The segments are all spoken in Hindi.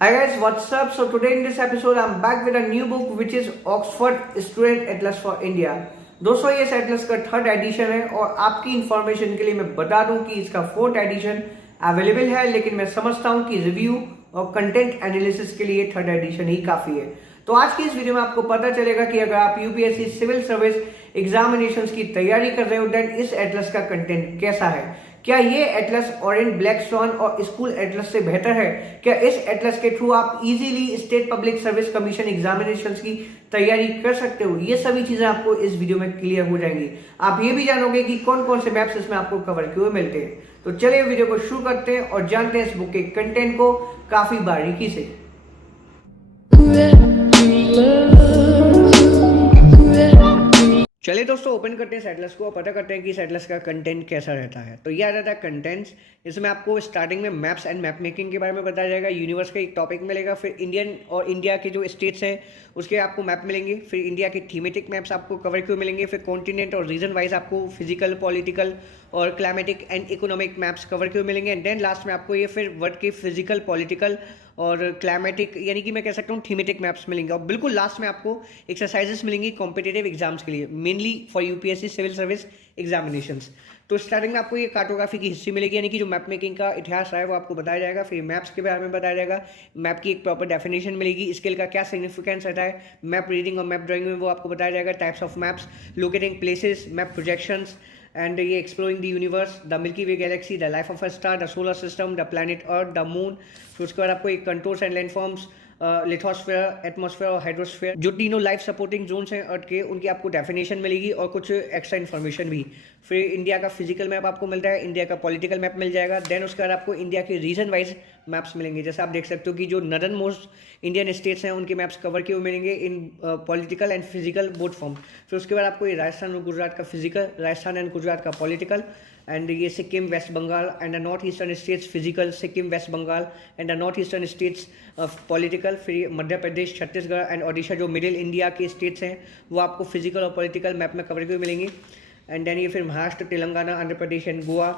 Hi guys, what's up? So today in this episode I'm back with a new book which is Oxford Student Atlas for India। दोस्तों ये इस एटलस का थर्ड एडिशन है और आपकी इंफॉर्मेशन के लिए मैं बता दूं कि इसका फोर्थ एडिशन अवेलेबल है, लेकिन मैं समझता हूं कि रिव्यू और कंटेंट एनालिसिस के लिए थर्ड एडिशन ही काफी है। तो आज की इस वीडियो में आपको पता चलेगा कि अगर आप यूपीएससी सिविल सर्विस एग्जामिनेशंस की तैयारी कर रहे हो देन इस एटलस का कंटेंट कैसा है। क्या ये एटलस ऑरेंज ब्लैक स्वॉन और स्कूल एटलस से बेहतर है? क्या इस एटलस के थ्रू आप easily state public service commission examinations की तैयारी कर सकते हो? ये सभी चीजें आपको इस वीडियो में क्लियर हो जाएंगी। आप ये भी जानोगे कि कौन कौन से मैप्स इसमें आपको कवर किए हुए मिलते हैं। तो चलिए वीडियो को शुरू करते हैं और जानते हैं इस बुक के कंटेंट को काफी बारीकी से। चलिए दोस्तों ओपन करते हैं इस एटलस को और पता करते हैं कि इस एटलस का कंटेंट कैसा रहता है। तो ये आ जाता है कंटेंट्स। इसमें आपको स्टार्टिंग में मैप्स एंड मैप मेकिंग के बारे में बताया जाएगा, यूनिवर्स का एक टॉपिक मिलेगा, फिर इंडियन और इंडिया के जो स्टेट्स हैं उसके आपको मैप मिलेंगे, फिर इंडिया के थीमेटिक मैप्स आपको कवर क्यों मिलेंगे, फिर कॉन्टिनेंट और रीजन वाइज आपको फिजिकल, पॉलिटिकल और climatic and economic maps cover क्यों मिलेंगे, एंड देन लास्ट में आपको ये फिर वर्ल्ड के फिजिकल, पॉलिटिकल और क्लाइमेटिक यानी कि मैं कह सकता हूँ थीमेटिक मैप्स मिलेंगे, और बिल्कुल लास्ट में आपको एक्सरसाइजेस मिलेंगी कॉम्पिटेटिव एग्जाम्स के लिए, mainly for UPSC civil service examinations. तो स्टार्टिंग में आपको ये कार्टोग्राफी की हिस्ट्री मिलेगी, यानी कि जो मैप मेकिंग का इतिहास रहा है वो आपको बताया जाएगा, फिर मैप्स के बारे में बताया जाएगा, मैप की एक प्रॉपर डेफिनेशन मिलेगी, स्केल का क्या सिग्निफिकेंस रहता है, मैप रीडिंग और मैप ड्राइंग में वो आपको बताया जाएगा, types of maps, locating places, map projections and ये exploring the universe, the Milky Way galaxy, the life of a star, the solar system, the planet Earth, the moon। फिर उसके बाद आपको एक contours and landforms, lithosphere, atmosphere और हाइड्रोस्फेयर, जो तीनों लाइफ सपोर्टिंग जोन्स हैं अर्थ के, उनकी आपको डेफिनेशन मिलेगी और कुछ एक्स्ट्रा इन्फॉर्मेशन भी। फिर इंडिया का फिजिकल मैप आपको मिलता है, इंडिया का पॉलिटिकल मैप मिल जाएगा, देन उसके बाद आपको इंडिया के रीजन वाइज मैप्स मिलेंगे। जैसे आप देख सकते हो कि जो नदर्न मोस्ट इंडियन स्टेट्स हैं उनके मैप्स कवर किए हुए मिलेंगे इन political and physical both form. फिर उसके बाद आपको ये राजस्थान और गुजरात का फिजिकल, राजस्थान एंड गुजरात का पॉलिटिकल, एंड ये Sikkim, West Bengal and the north eastern states physical, Sikkim, West Bengal and the north eastern states political. फिर मध्य प्रदेश, छत्तीसगढ़ एंड ओडिशा जो मिडिल इंडिया के स्टेट्स हैं वो आपको फिजिकल और पॉलिटिकल मैप में कवर किए मिलेंगे। एंड देन ये फिर Maharashtra, Telangana, Andhra Pradesh and Goa,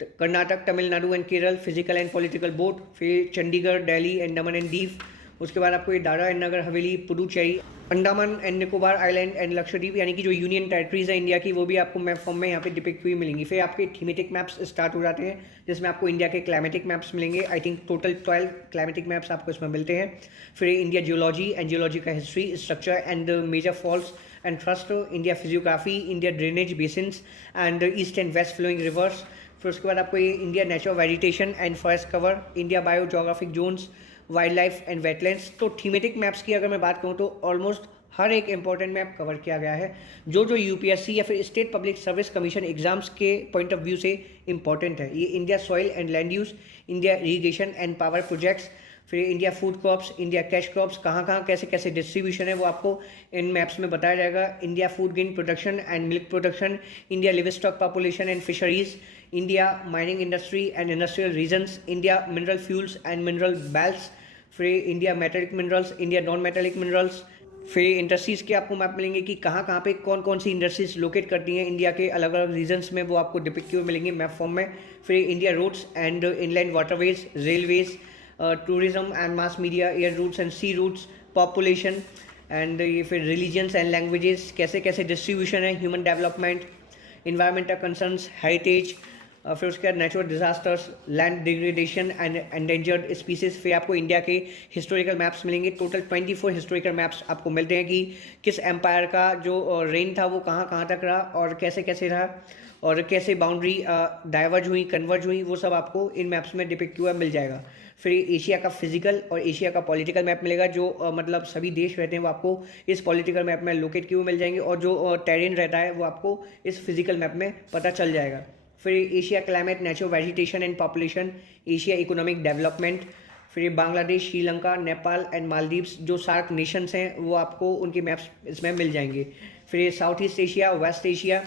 Karnataka, Tamil Nadu and Kerala physical and political board, फिर चंडीगढ़, दिल्ली एंड दमन एंड दीव। उसके बाद आपको ये Dadra and Nagar Haveli, Puducherry, Andaman and Nicobar island and Lakshadweep यानी कि जो यूनियन टेरिटरीज है इंडिया की वो भी आपको मैप फॉर्म में यहाँ पे डिपिक्ट हुई मिलेंगी। फिर आपके थीमेटिक मैप्स स्टार्ट हो जाते हैं जिसमें आपको इंडिया के क्लाइमेटिक मैप्स मिलेंगे। I think total 12 climatic maps आपको इसमें मिलते हैं। फिर इंडिया जियोलॉजी एंड जियोलॉजी का history, structure and major faults and thrust, India physiography, India drainage basins and east and west flowing rivers. फिर उसके बाद आपको ये India natural vegetation and forest cover, India biogeographic zones, wildlife and wetlands. तो थीमेटिक मैप्स की अगर मैं बात करूँ तो ऑलमोस्ट हर एक इंपॉर्टेंट मैप कवर किया गया है जो यूपीएससी या फिर state public service commission exams के पॉइंट ऑफ व्यू से इंपॉर्टेंट है। ये India soil and land use, India irrigation and power projects, फिर India food crops, India cash crops, कहाँ कहाँ कैसे कैसे डिस्ट्रीब्यूशन है वो आपको इन मैप्स में बताया जाएगा। India food grain production and milk production, India livestock population and fisheries, India mining industry and industrial regions, India mineral fuels and mineral belts, फिर India metallic minerals, India non metallic minerals. फिर इंडस्ट्रीज़ के आपको मैप मिलेंगे कि कहाँ कहाँ पे कौन कौन सी इंडस्ट्रीज लोकेट करती हैं इंडिया के अलग अलग रीजन्स में, वो आपको डिपिक्ट किए मिलेंगे मैप फॉर्म में। फिर India roads and inland waterways, railways, tourism and mass media, air routes and sea routes, population and ये फिर रिलीजन्स एंड लैंग्वेजेस, कैसे कैसे डिस्ट्रीब्यूशन है, human development, environmental concerns, heritage, फिर उसके बाद natural disasters, land degradation and endangered species. फिर आपको इंडिया के हिस्टोरिकल मैप्स मिलेंगे। टोटल 24 हिस्टोरिकल मैप्स आपको मिलते हैं कि किस एम्पायर का जो रेन था वो कहाँ कहाँ तक रहा और कैसे कैसे रहा और कैसे बाउंड्री डाइवर्ज हुई, कन्वर्ज हुई, वो सब आपको इन मैप्स में डिपिक्ट हुआ मिल जाएगा। फिर एशिया का फिजिकल और एशिया का पॉलिटिकल मैप मिलेगा, जो मतलब सभी देश रहते हैं वो आपको इस पॉलिटिकल मैप में लोकेट किए हुए मिल जाएंगे, और जो टेरेन रहता है वो आपको इस फिजिकल मैप में पता चल जाएगा। फिर Asia climate, natural vegetation and population, Asia economic development, फिर बांग्लादेश, श्रीलंका, नेपाल एंड मालदीव्स जो सार्क नेशंस हैं वो आपको उनके मैप्स इसमें मिल जाएंगे। फिर South East Asia, West Asia,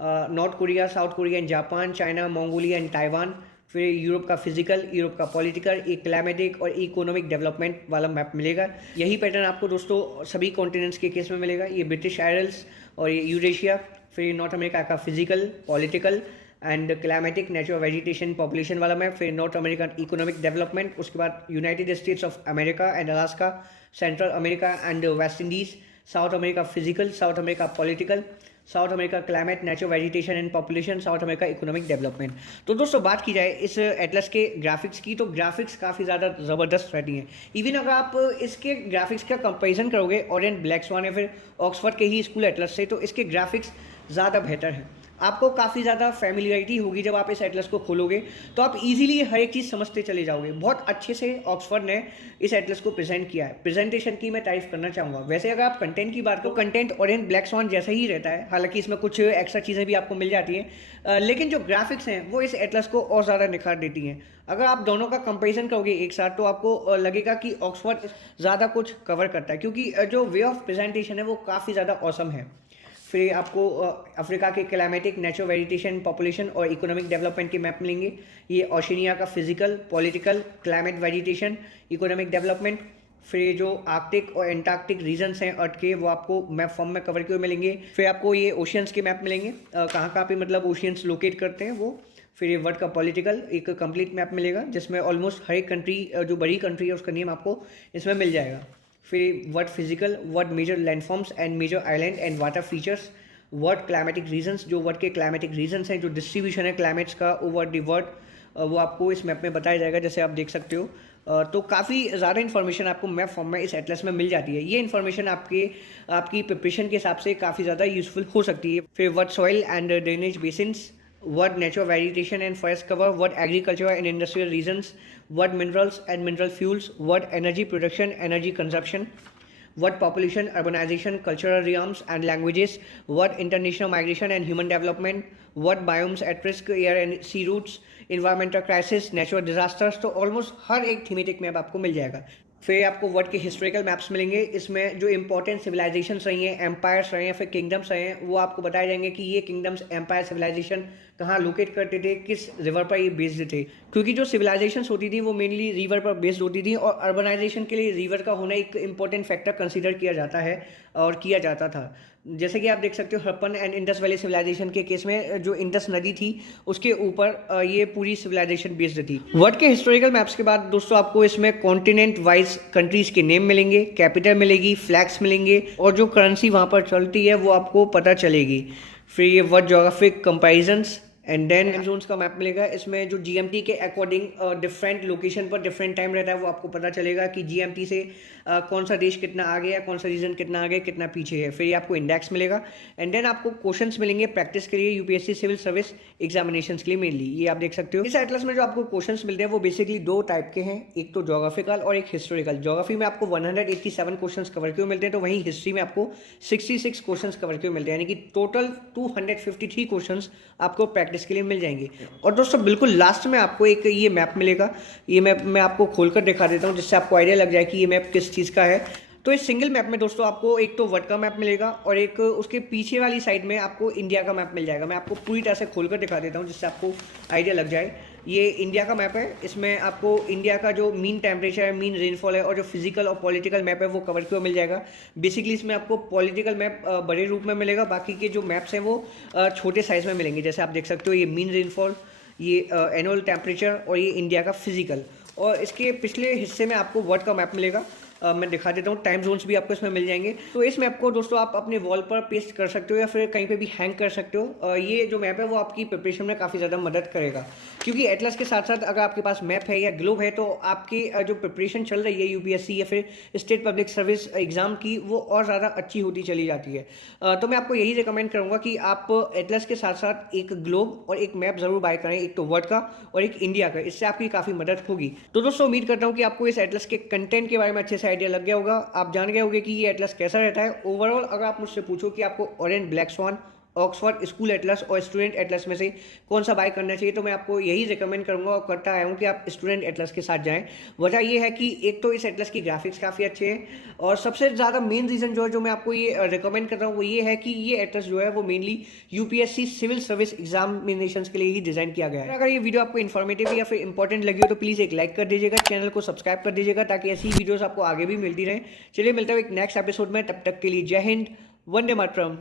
North Korea, South Korea and Japan, China, Mongolia and Taiwan. फिर यूरोप का फिजिकल, यूरोप का पॉलिटिकल, एक क्लाइमेटिक और इकोनॉमिक डेवलपमेंट वाला मैप मिलेगा। यही पैटर्न आपको दोस्तों सभी कॉन्टिनेंट्स के केस में मिलेगा। ये ब्रिटिश आइलैंड्स और ये यूरेशिया, फिर नॉर्थ अमेरिका का physical, political and climatic natural vegetation population वाला मैप, फिर नॉर्थ अमेरिका इकोनॉमिक डेवलपमेंट, उसके बाद United states of America and Alaska, central America and West Indies, south America physical, south America political, south America climate natural vegetation and population, south America economic development. तो दोस्तों बात की जाए इस एटलस के ग्राफिक्स की, तो ग्राफिक्स काफ़ी ज़्यादा ज़बरदस्त रहती हैं। इवन अगर आप इसके ग्राफिक्स का कंपैरिजन करोगे ओरिएंट ब्लैक स्वान या फिर ऑक्सफोर्ड के ही स्कूल एटलस से, तो इसके ग्राफिक्स ज़्यादा बेहतर हैं। आपको काफ़ी ज़्यादा फैमिलियरिटी होगी जब आप इस एटलस को खोलोगे, तो आप इजीली हर एक चीज़ समझते चले जाओगे। बहुत अच्छे से ऑक्सफोर्ड ने इस एटलस को प्रेजेंट किया है, प्रेजेंटेशन की मैं तारीफ करना चाहूँगा। वैसे अगर आप कंटेंट की बात करो, कंटेंट ओरिएंट ब्लैक स्वान जैसा ही रहता है, हालांकि इसमें कुछ एक्स्ट्रा चीज़ें भी आपको मिल जाती हैं, लेकिन जो ग्राफिक्स हैं वो इस एटलस को और ज़्यादा निखार देती हैं। अगर आप दोनों का कंपेरिजन करोगे एक साथ, तो आपको लगेगा कि ऑक्सफोर्ड ज़्यादा कुछ कवर करता है, क्योंकि जो वे ऑफ प्रेजेंटेशन है वो काफ़ी ज़्यादा ऑसम है। फिर आपको अफ्रीका के क्लाइमेटिक नेचुरल वेजिटेशन पॉपुलेशन और इकोनॉमिक डेवलपमेंट के मैप मिलेंगे। ये ओशिनिया का physical, political, climate vegetation, economic development. फिर जो आर्कटिक और एंटार्क्टिक रीजन्स हैं अर्थ के, वो आपको मैप फॉर्म में कवर किए हुए मिलेंगे। फिर आपको ये ओशियंस के मैप मिलेंगे, कहाँ कहाँ पे मतलब ओशियंस लोकेट करते हैं वो। फिर ये वर्ल्ड का पॉलिटिकल एक कंप्लीट मैप मिलेगा, जिसमें ऑलमोस्ट हर एक कंट्री, जो बड़ी कंट्री है उसका नेम आपको इसमें मिल जाएगा। फिर world physical, world major landforms and major island and water features, world climatic regions, जो वर्ड के क्लाइमेटिक रीजन्स हैं, जो डिस्ट्रीब्यूशन है क्लाइमेट्स का ओवर द वर्ल्ड, वो आपको इस मैप में बताया जाएगा, जैसे आप देख सकते हो। तो काफ़ी ज़्यादा इन्फॉर्मेशन आपको मैप फॉर्म में इस एटलस में मिल जाती है। ये इन्फॉर्मेशन आपकी प्रिपरेशन के हिसाब से काफ़ी ज़्यादा यूजफुल हो सकती है। फिर word soil and drainage basins, what natural vegetation and forest cover, what agriculture and industrial regions, what minerals and mineral fuels, what energy production, energy consumption, what population, urbanization, cultural realms and languages, what international migration and human development, what biomes at risk, air and sea routes, environmental crisis, natural disasters। तो ऑलमोस्ट हर एक थीमेटिक मैप आपको मिल जाएगा। फिर आपको वर्ल्ड के हिस्टोरिकल मैप्स मिलेंगे, इसमें जो इंपॉर्टेंट सिविलाइजेशंस रही हैं, एम्पायर्स रहे हैं, फिर किंगडम्स रहे हैं, वो आपको बताए जाएंगे कि ये किंगडम्स, एम्पायर, सिविलाइजेशन कहाँ लोकेट करते थे, किस रिवर पर ये बेस्ड थे। क्योंकि जो सिविलाइजेशंस होती थी वो मेनली रिवर पर बेस्ड होती थी, और अर्बनाइजेशन के लिए रिवर का होना एक इंपॉर्टेंट फैक्टर कंसिडर किया जाता है और किया जाता था। जैसे कि आप देख सकते हो Harappan and Indus valley civilisation के केस में, जो इंडस नदी थी उसके ऊपर ये पूरी सिविलाइजेशन बेस्ड थी। वर्ल्ड के हिस्टोरिकल मैप्स के बाद दोस्तों आपको इसमें कॉन्टिनेंट वाइज कंट्रीज के नेम मिलेंगे, कैपिटल मिलेगी, फ्लैग्स मिलेंगे, और जो करेंसी वहाँ पर चलती है वो आपको पता चलेगी। फिर ये world geographic comparisons and then time zones का मैप मिलेगा। इसमें जो जीएमटी के अकॉर्डिंग डिफरेंट लोकेशन पर डिफरेंट टाइम रहता है, वो आपको पता चलेगा कि जीएमटी से कौन सा देश कितना आगे है, कौन सा रीजन कितना आगे, कितना पीछे है। फिर ये आपको इंडेक्स मिलेगा, एंड देन आपको क्वेश्चंस मिलेंगे प्रैक्टिस के लिए, यूपीएससी सिविल सर्विस एग्जामिनेशंस के लिए मेनली। ये आप देख सकते हो। इस एटलस में जो आपको क्वेश्चंस मिलते हैं वो बेसिकली दो टाइप के हैं, एक तो ज्योग्राफिकल और एक हिस्टोरिकल। ज्योग्राफी में आपको 187 क्वेश्चंस कवर किए मिलते हैं, तो वहीं हिस्ट्री में आपको 66 क्वेश्चंस कवर किए मिलते हैं, यानी कि टोटल 253 क्वेश्चंस आपको प्रैक्टिस के लिए मिल जाएंगे। और दोस्तों बिल्कुल लास्ट में आपको एक ये मैप मिलेगा, ये मैप मैं आपको खोलकर दिखा देता हूँ, जिससे आपको आइडिया लग जाए कि ये मैप किस चीज़ का है। तो इस सिंगल मैप में दोस्तों आपको एक तो वर्ल्ड का मैप मिलेगा, और एक उसके पीछे वाली साइड में आपको इंडिया का मैप मिल जाएगा। मैं आपको पूरी तरह से खोलकर दिखा देता हूँ, जिससे आपको आइडिया लग जाए। ये इंडिया का मैप है, इसमें आपको इंडिया का जो मीन टेम्परेचर है, मीन रेनफॉल है, और जो फिजिकल और पॉलिटिकल मैप है वो कवर किया मिल जाएगा। बेसिकली इसमें आपको पॉलिटिकल मैप बड़े रूप में मिलेगा, बाकी के जो मैप्स हैं वो छोटे साइज में मिलेंगे। जैसे आप देख सकते हो ये मीन रेनफॉल, ये एनुअल टेम्परेचर, और ये इंडिया का फिजिकल। और इसके पिछले हिस्से में आपको वर्ल्ड का मैप मिलेगा, मैं दिखा देता हूँ। टाइम जोन्स भी आपको इसमें मिल जाएंगे। तो इस मैप को दोस्तों आप अपने वॉल पर पेस्ट कर सकते हो या फिर कहीं पे भी हैंग कर सकते हो। ये जो मैप है वो आपकी प्रिपरेशन में काफ़ी ज़्यादा मदद करेगा, क्योंकि एटलस के साथ साथ अगर आपके पास मैप है या ग्लोब है, तो आपकी जो प्रिपरेशन चल रही है यूपीएससी या फिर स्टेट पब्लिक सर्विस एग्जाम की, वो और ज़्यादा अच्छी होती चली जाती है। तो मैं आपको यही रिकमेंड करूँगा कि आप एटलस के साथ साथ एक ग्लोब और एक मैप ज़रूर बाय करें, एक तो वर्ल्ड का और एक इंडिया का। इससे आपकी काफ़ी मदद होगी। तो दोस्तों उम्मीद करता हूँ कि आपको इस एटलस के कंटेंट के बारे में अच्छे से आइडिया लग गया होगा। आप जान गए होंगे कि ये एटलस कैसा रहता है। ओवरऑल अगर आप मुझसे पूछो कि आपको Orient black swan, Oxford school Atlas और स्टूडेंट एटलस में से कौन सा बाय करना चाहिए, तो मैं आपको यही रिकमेंड करूंगा और करता आया हूँ कि आप स्टूडेंट एटलस के साथ जाएं। वजह ये है कि एक तो इस एटलस की ग्राफिक्स काफ़ी अच्छे हैं, और सबसे ज़्यादा मेन रीज़न जो है, जो मैं आपको ये रिकमेंड कर रहा हूँ, वो ये है कि ये एटलस जो है वो mainly UPSC civil service examination के लिए ही डिज़ाइन किया गया है। अगर ये वीडियो आपको इन्फॉर्मेटिव या फिर इंपॉर्टेंट लगी हो तो प्लीज़ एक लाइक कर दीजिएगा, चैनल को सब्सक्राइब कर दीजिएगा, ताकि ऐसी वीडियोज़ आपको आगे भी मिलती रहें। चलिए मिलता है एक नेक्स्ट एपिसोड में, तब तक के लिए जय हिंद, वंदे मातरम।